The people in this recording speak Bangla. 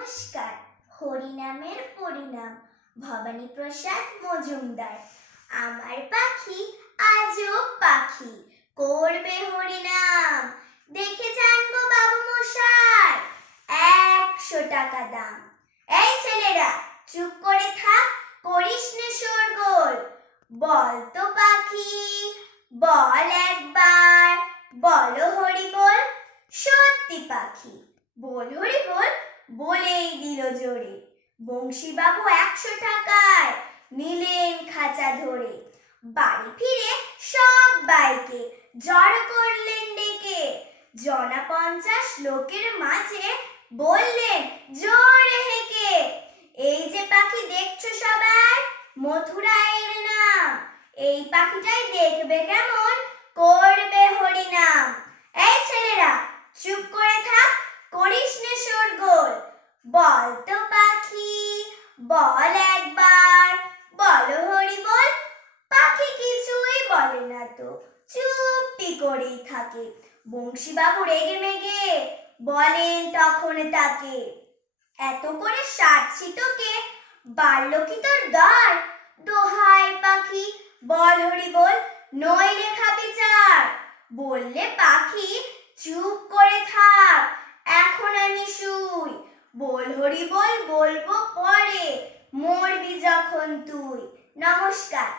নমস্কার। হরিনামের পরিণাম ভবানী প্রসাদ মজুমদার। আমার পাখি আজব পাখি, করবে হরিনাম, দেখে জানবো বাবু মশাই, 100 টাকা দাম। এই ছেলেরা চুপ করে থাক, করিস নে শোরগোল। বল তো পাখি, বল একবার, বলো হরি বল। সত্যি পাখি বল হরি বল, বলেই দিল জোরে। বংশীবাবু 100 টাকায় নিলেন খাঁচা ধরে। বাড়ি ফিরে সবাইকে জড়ো করলেন ডেকে। জনা 50 লোকের মাঝে বললেন জোরে হেঁকে, এই যে পাখি দেখছো সবাই, মথুরায়ের নাম। এই পাখিটাই দেখবে কেমন, করবে হরিনাম। এই ছেলেরা চুপ করে থাক, করিস নে শোরগোল। বল তো পাখি, বল একবার, বলো হরি বল। পাখি কিছুই বলে না তো, চুপটি করেই থাকে। বংশীবাবু রেগে মেগে বলেন তখন তাকে, এত করে সারছি তোকে, বাড়ল কি তোর দর? দোহাই পাখি বল হরি বল, নইলে খাবি চার। বললে পাখি চুপ করে থাক, এখন আমি শুই। বল হরি বল বলবো পরে, মরবি যখন তুই। নমস্কার।